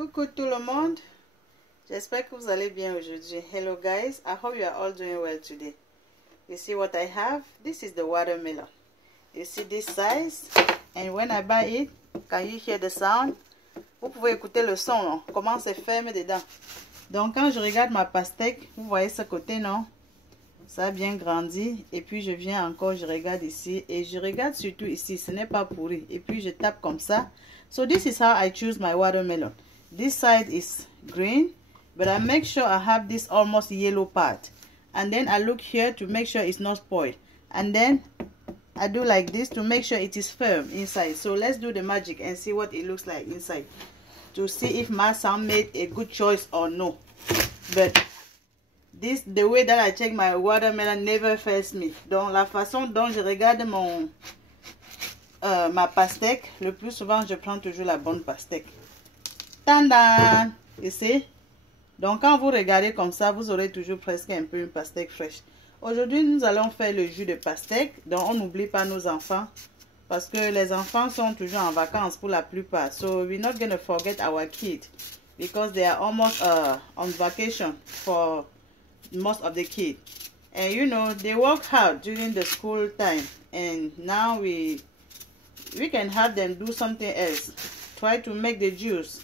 Coucou tout le monde, j'espère que vous allez bien aujourd'hui. Hello guys, I hope you are all doing well today. You see what I have? This is the watermelon. You see this size? And when I buy it, can you hear the sound? Vous pouvez écouter le son, non? Comment c'est ferme dedans. Donc quand je regarde ma pastèque, vous voyez ce côté, non? Ça a bien grandi. Et puis je viens encore, je regarde ici. Et je regarde surtout ici, ce n'est pas pourri. Et puis je tape comme ça. So this is how I choose my watermelon. This side is green, but I make sure I have this almost yellow part. And then I look here to make sure it's not spoiled. And then I do like this to make sure it is firm inside. So let's do the magic and see what it looks like inside, to see if my son made a good choice or no. But this, the way that I check my watermelon never fails me. Donc la façon dont je regarde ma pastèque, le plus souvent je prends toujours la bonne pastèque. Tadam! You see? Donc quand vous regardez comme ça, vous aurez toujours presque un peu une pastèque fraîche. Aujourd'hui, nous allons faire le jus de pastèque. Donc on n'oublie pas nos enfants, parce que les enfants sont toujours en vacances pour la plupart. So we're not going to forget our kids, because they are almost on vacation for most of the kids. And you know, they work hard during the school time, and now we can have them do something else. Try to make the juice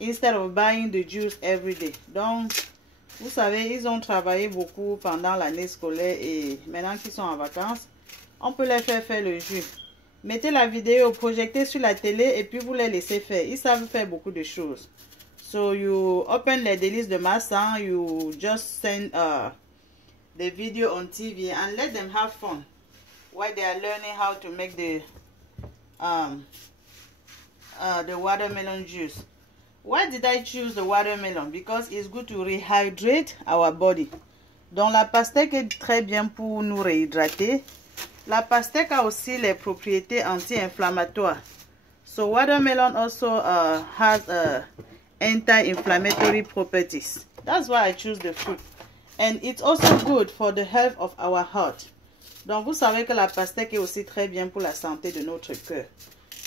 instead of buying the juice every day. Donc, vous savez, ils ont travaillé beaucoup pendant l'année scolaire et maintenant qu'ils sont en vacances, on peut les faire le jus. Mettez la vidéo, projectez sur la télé et puis vous les laissez faire. Ils savent faire beaucoup de choses. So you open les délices de ma sang, you just send the video on TV and let them have fun while they are learning how to make the watermelon juice. Why did I choose the watermelon? Because it's good to rehydrate our body. Donc la pastèque est très bien pour nous réhydrater. La pastèque a aussi les propriétés anti-inflammatoires. So watermelon also has anti-inflammatory properties. That's why I choose the fruit. And it's also good for the health of our heart. Donc vous savez que la pastèque est aussi très bien pour la santé de notre cœur.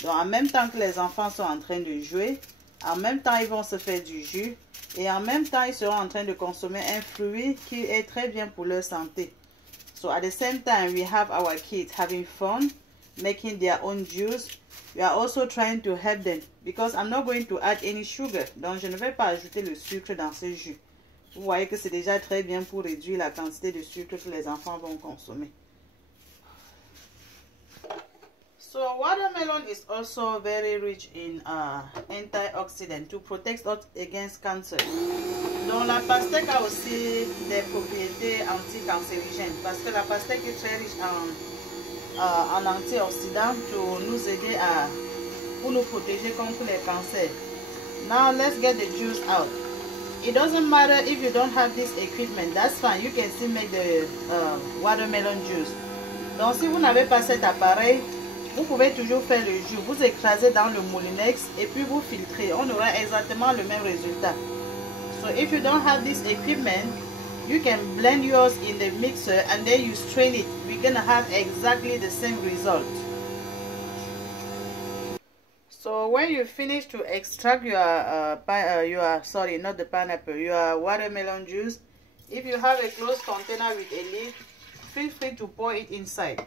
Donc en même temps que les enfants sont en train de jouer, en même temps ils vont se faire du jus, et en même temps ils seront en train de consommer un fruit qui est très bien pour leur santé. So at the same time we have our kids having fun, making their own juice. We are also trying to help them, because I'm not going to add any sugar. Donc je ne vais pas ajouter le sucre dans ce jus. Vous voyez que c'est déjà très bien pour réduire la quantité de sucre que les enfants vont consommer. So watermelon is also very rich in antioxidants to protect us against cancer. Donc la pastèque a aussi des propriétés anti-cancérigènes, parce que la pastèque est très riche en antioxydants pour nous aider pour nous protéger contre les cancers. Now let's get the juice out. It doesn't matter if you don't have this equipment, that's fine. You can still make the watermelon juice. Donc si vous n'avez pas cet appareil, vous pouvez toujours faire le jus. Vous écrasez dans le moulinex et puis vous filtrez. On aura exactement le même résultat. So if you don't have this equipment, you can blend yours in the mixer and then you strain it. We're gonna have exactly the same result. So when you finish to extract your sorry, not the pineapple, your watermelon juice, if you have a closed container with a lid, feel free to pour it inside.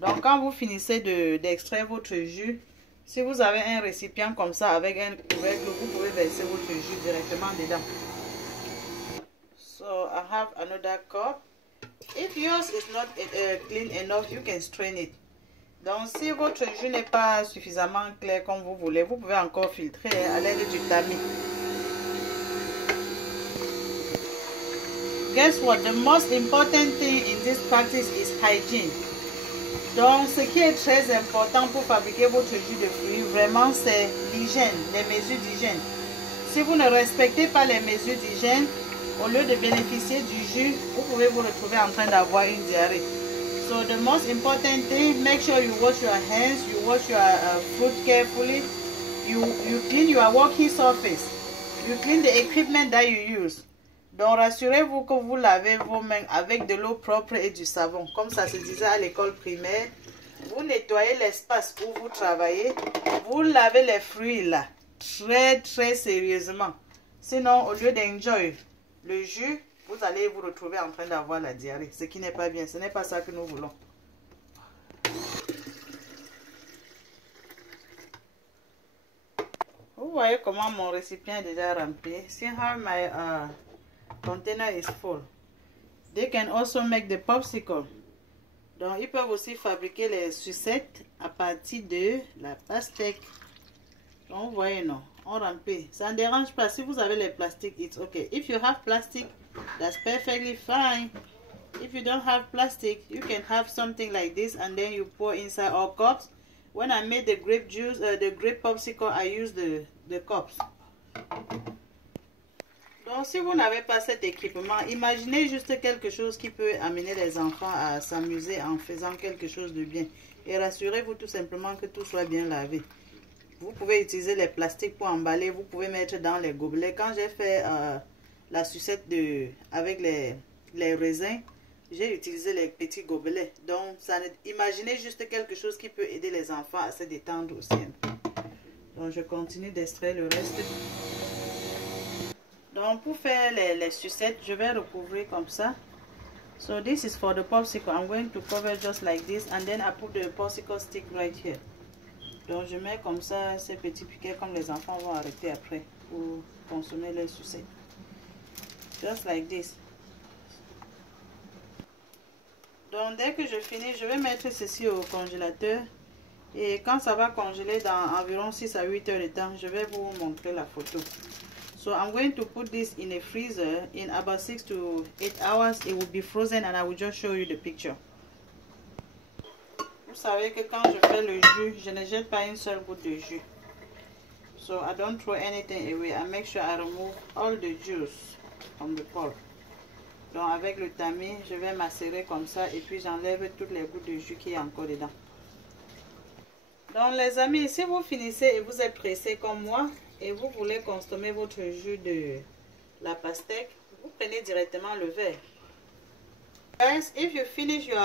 Donc quand vous finissez d'extraire votre jus, si vous avez un récipient comme ça avec un couvercle, vous pouvez verser votre jus directement dedans. So I have another cup. If yours is not clean enough, you can strain it. Donc si votre jus n'est pas suffisamment clair comme vous voulez, vous pouvez encore filtrer à l'aide du tamis. Guess what? The most important thing in this practice is hygiene. Donc, ce qui est très important pour fabriquer votre jus de fruits, vraiment, c'est l'hygiène, les mesures d'hygiène. Si vous ne respectez pas les mesures d'hygiène, au lieu de bénéficier du jus, vous pouvez vous retrouver en train d'avoir une diarrhée. So, the most important thing, make sure you wash your hands, you wash your fruit carefully, you clean your working surface, you clean the equipment that you use. Donc, rassurez-vous que vous lavez vos mains avec de l'eau propre et du savon. Comme ça se disait à l'école primaire, vous nettoyez l'espace où vous travaillez, vous lavez les fruits là. très sérieusement. Sinon, au lieu d'enjoy le jus, vous allez vous retrouver en train d'avoir la diarrhée. Ce qui n'est pas bien. Ce n'est pas ça que nous voulons. Vous voyez comment mon récipient est déjà rempli. See how my container is full. They can also make the popsicle. Donc, ils peuvent aussi fabriquer les sucettes à partir de la pastèque. Donc, vous voyez, non, on remplit. Ça ne dérange pas. Si vous avez les plastiques, it's okay. If you have plastic, that's perfectly fine. If you don't have plastic, you can have something like this and then you pour inside our cups. When I made the grape juice, the grape popsicle, I used the cups. Donc, si vous n'avez pas cet équipement, imaginez juste quelque chose qui peut amener les enfants à s'amuser en faisant quelque chose de bien. Et rassurez-vous tout simplement que tout soit bien lavé. Vous pouvez utiliser les plastiques pour emballer, vous pouvez mettre dans les gobelets. Quand j'ai fait la sucette avec les raisins, j'ai utilisé les petits gobelets. Donc, imaginez juste quelque chose qui peut aider les enfants à se détendre aussi. Donc, je continue d'extraire le reste. Donc, pour faire les sucettes, je vais recouvrir comme ça. So, this is for the popsicle. I'm going to cover just like this. And then I put the popsicle stick right here. Donc, je mets comme ça ces petits piquets comme les enfants vont arrêter après pour consommer les sucettes. Just like this. Donc, dès que je finis, je vais mettre ceci au congélateur. Et quand ça va congeler dans environ 6 à 8 heures de temps, je vais vous montrer la photo. So I'm going to put this in a freezer. In about 6 to 8 hours, it will be frozen and I will just show you the picture. Vous savez que quand je fais le jus, je ne jette pas une seule goutte de jus. So I don't throw anything away. I make sure I remove all the juice from the pot. Donc avec le tamis, je vais macérer comme ça et puis j'enlève toutes les gouttes de jus qui est encore dedans. Donc les amis, si vous finissez et vous êtes pressé comme moi et vous voulez consommer votre jus de la pastèque, vous prenez directement le verre. Guys, if you finish your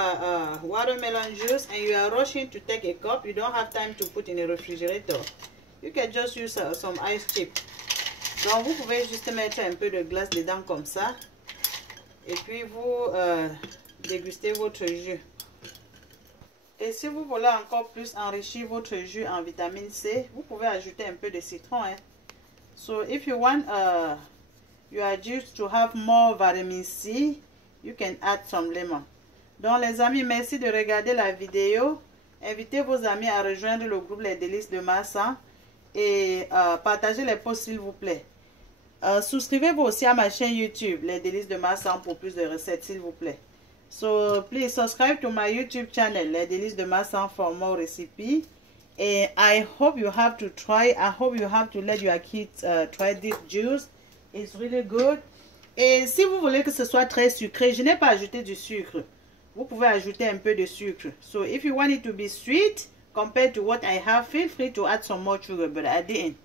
watermelon juice and you are rushing to take a cup, you don't have time to put in a refrigerator. You can just use some ice chip. Donc vous pouvez juste mettre un peu de glace dedans comme ça. Et puis vous dégustez votre jus. Et si vous voulez encore plus enrichir votre jus en vitamine C, vous pouvez ajouter un peu de citron. Hein. So if you want your juice to have more vitamin C, you can add some lemon. Donc les amis, merci de regarder la vidéo. Invitez vos amis à rejoindre le groupe Les Délices de Marsan et partagez les posts s'il vous plaît. Souscrivez-vous aussi à ma chaîne YouTube, Les Délices de Marsan, pour plus de recettes, s'il vous plaît. So, please subscribe to my YouTube channel, Les Délices de Marsan, for more recipes. And I hope you have to try. I hope you have to let your kids try this juice. It's really good. Et si vous voulez que ce soit très sucré, je n'ai pas ajouté du sucre. Vous pouvez ajouter un peu de sucre. So, if you want it to be sweet, compared to what I have, feel free to add some more sugar, but I didn't.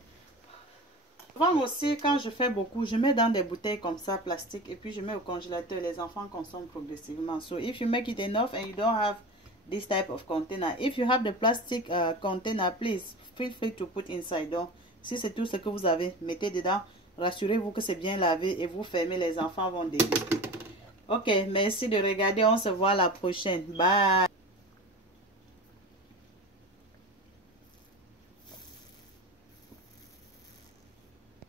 Souvent aussi, quand je fais beaucoup, je mets dans des bouteilles comme ça, plastique, et puis je mets au congélateur. Les enfants consomment progressivement. So, if you make it enough and you don't have this type of container, if you have the plastic container, please feel free to put inside. Donc, si c'est tout ce que vous avez, mettez dedans. Rassurez-vous que c'est bien lavé et vous fermez. Les enfants vont déguster. Ok, merci de regarder. On se voit la prochaine. Bye.